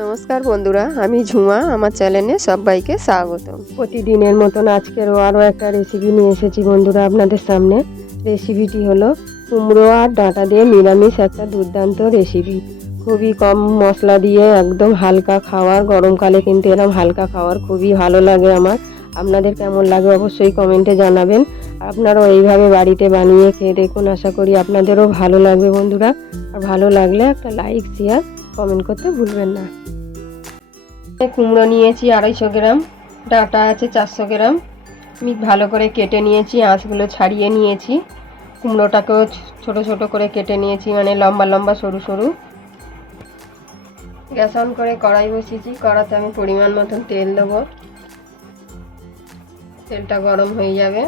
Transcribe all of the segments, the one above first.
নমস্কার বন্ধুরা, আমি ঝুমা। আমার চ্যানেলে সবাইকে স্বাগত। প্রতিদিনের মতন আজকেরও আরও একটা রেসিপি নিয়ে এসেছি বন্ধুরা আপনাদের সামনে। রেসিপিটি হলো কুমড়ো আর ডাঁটা দিয়ে নিরামিষ একটা দুর্দান্ত রেসিপি। খুবই কম মশলা দিয়ে একদম হালকা খাওয়ার, গরমকালে কিন্তু এরকম হালকা খাওয়ার খুবই ভালো লাগে আমার। আপনাদের কেমন লাগে অবশ্যই কমেন্টে জানাবেন। আপনারাও এইভাবে বাড়িতে বানিয়ে খেয়ে দেখুন, আশা করি আপনাদেরও ভালো লাগবে বন্ধুরা। আর ভালো লাগলে একটা লাইক, শেয়ার, কমেন্ট করতে ভুলবেন না। কুমড়ো নিয়েছি 250 গ্রাম, ডাঁটা আছে 400 গ্রাম। আমি ভালো করে কেটে নিয়েছি, আঁশগুলো ছাড়িয়ে নিয়েছি। কুমড়োটাকেও ছোট ছোট করে কেটে নিয়েছি, মানে লম্বা লম্বা সরু সরু। গ্যাস অন করে কড়াই বসিয়েছি। কড়াতে আমি পরিমাণ মতন তেল দেবো। তেলটা গরম হয়ে যাবে।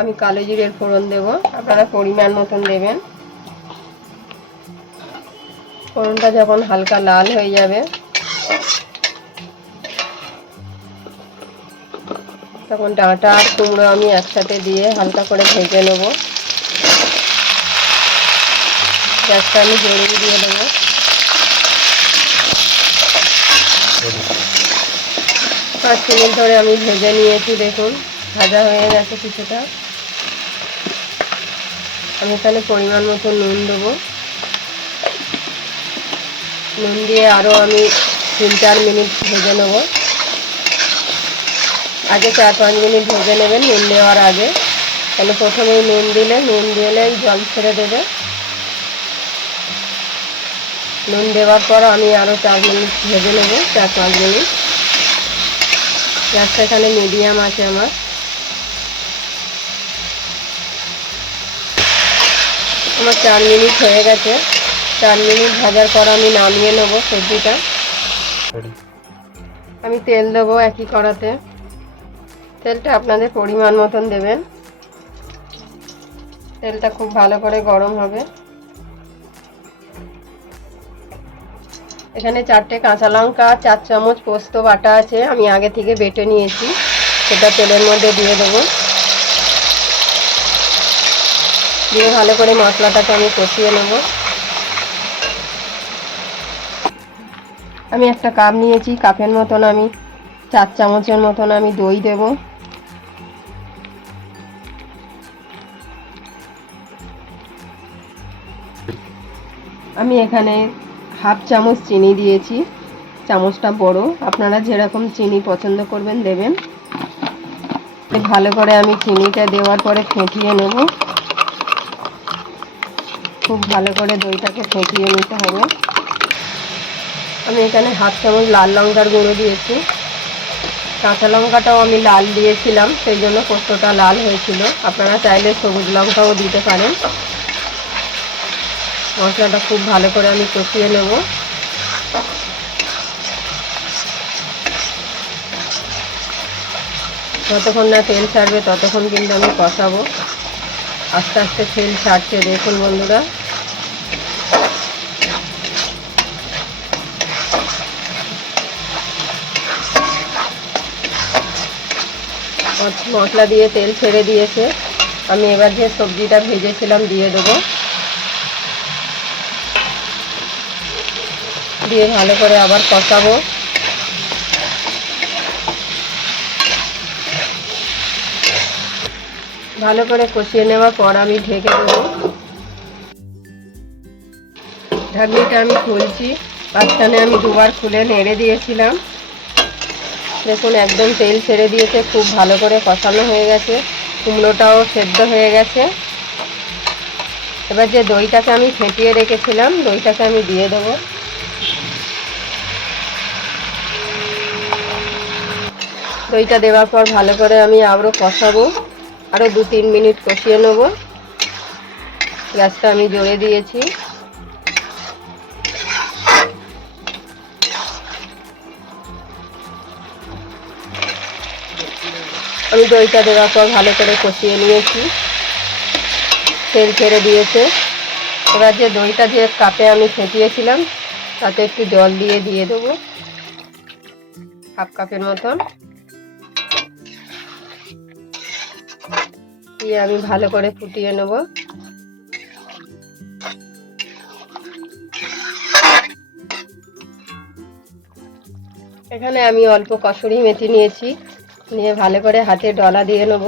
আমি কালো জিরের ফোড়ন দেব, আপনারা পরিমাণ মতন দেবেন। ফোড়নটা যখন হালকা লাল হয়ে যাবে তখন ডাঁটা আর কুমড়ো আমি একসাথে দিয়ে হালকা করে ভেজে নেব। গ্যাসটা আমি জোরে দিয়ে দেবো। 5 মিনিট ধরে আমি ভেজে নিয়েছি, দেখুন ভাজা হয়ে গেছে কিছুটা। আমি এখানে পরিমাণ মতো নুন দেবো। নুন দিয়ে আরও আমি 3-4 মিনিট ভেজে নেব। আগে 4-5 মিনিট ভেজে নেবেন নুন দেওয়ার আগে, তাহলে প্রথমেই নুন দিলেই জল ছেড়ে দেবে। নুন দেওয়ার পর আমি আরও 4 মিনিট ভেজে নেব, 4-5 মিনিট। গ্যাসটা এখানে মিডিয়াম আছে আমার। আমার 4 মিনিট হয়ে গেছে। 4 মিনিট ভাজার পর আমি নামিয়ে নেব সবজিটা। আমি তেল দেবো একই কড়াতে। তেলটা আপনাদের পরিমাণ মতন দেবেন। তেলটা খুব ভালো করে গরম হবে। এখানে 4টে কাঁচা লঙ্কা, 4 চামচ পোস্ত বাটা আছে, আমি আগে থেকে বেটে নিয়েছি। সেটা তেলের মধ্যে দিয়ে দেবো। দিয়ে ভালো করে মশলাটাকে আমি কষিয়ে নেব। আমি একটা কাপ নিয়েছি, কাপের মতন আমি 4 চামচের মতন আমি দই দেব। আমি এখানে হাফ চামচ চিনি দিয়েছি, চামচটা বড়। আপনারা যেরকম চিনি পছন্দ করবেন দেবেন। ভালো করে আমি চিনিটা দেওয়ার পরে ফেটিয়ে নেব। খুব ভালো করে দইটাকে ফেটিয়ে নিতে হবে। আমি এখানে হাফ চামচ লাল লঙ্কার গুঁড়ো দিয়েছি। কাঁচা লঙ্কাটাও আমি লাল দিয়েছিলাম, সেই জন্য পোস্তটা লাল হয়েছিল। আপনারা চাইলে সবুজ লঙ্কাও দিতে পারেন। মশলাটা খুব ভালো করে আমি কষিয়ে নেব। যতক্ষণ না তেল ছাড়বে ততক্ষণ কিন্তু আমি কষাবো। আস্তে আস্তে তেল ছাড়ছে, দেখুন বন্ধুরা। মশলা দিয়ে তেল ছেড়ে দিয়েছে। আমি এবার যে সবজিটা ভেজেছিলাম দিয়ে দেবো। দিয়ে ভালো করে আবার কষাবো। ভালো করে কষিয়ে নেওয়ার পর আমি ঢেকে দেবো। ঢাকনিটা আমি খুলছি। মাঝখানে আমি দুবার খুলে নেড়ে দিয়েছিলাম। দেখুন একদম তেল ছেড়ে দিয়েছে, খুব ভালো করে কষানো হয়ে গেছে। কুমড়োটাও সেদ্ধ হয়ে গেছে। এবার যে দইটাকে আমি ফেটিয়ে রেখেছিলাম, দইটাকে আমি দিয়ে দেবো। দইটা দেওয়ার পর ভালো করে আমি আবারও কষাবো। আরও 2-3 মিনিট কষিয়ে নেব। গ্যাসটা আমি জোরে দিয়েছি। আমি দইটা দেওয়ার পর ভালো করে কষিয়ে নিয়েছি। তেল ছেড়ে দিয়েছে। এবার যে দইটা যে কাপে আমি ফেটিয়েছিলাম তাতে একটু জল দিয়ে দেবো, হাফ কাপের মতন। দিয়ে আমি ভালো করে ফুটিয়ে নেব। এখানে আমি অল্প কসুরি মেথি নিয়েছি, নিয়ে ভালো করে হাতে ডলা দিয়ে নেব,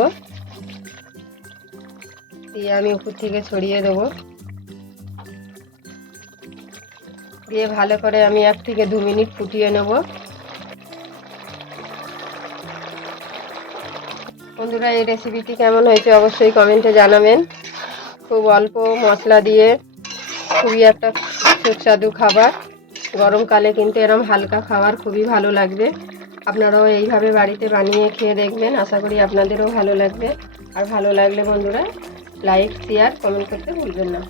দিয়ে আমি উপর থেকে ছড়িয়ে দেবো, দিয়ে ভালো করে আমি 1 থেকে 2 মিনিট ফুটিয়ে নেব। বন্ধুরা, এই রেসিপিটি কেমন হয়েছে অবশ্যই কমেন্টে জানাবেন। খুব অল্প মশলা দিয়ে খুবই একটা সুস্বাদু খাবার। গরমকালে কিন্তু এরকম হালকা খাবার খুবই ভালো লাগবে। আপনারাও এইভাবে বাড়িতে বানিয়ে খেয়ে দেখবেন, আশা করি আপনাদেরও ভালো লাগবে। আর ভালো লাগলে বন্ধুরা লাইক, শেয়ার, কমেন্ট করতে ভুলবেন না।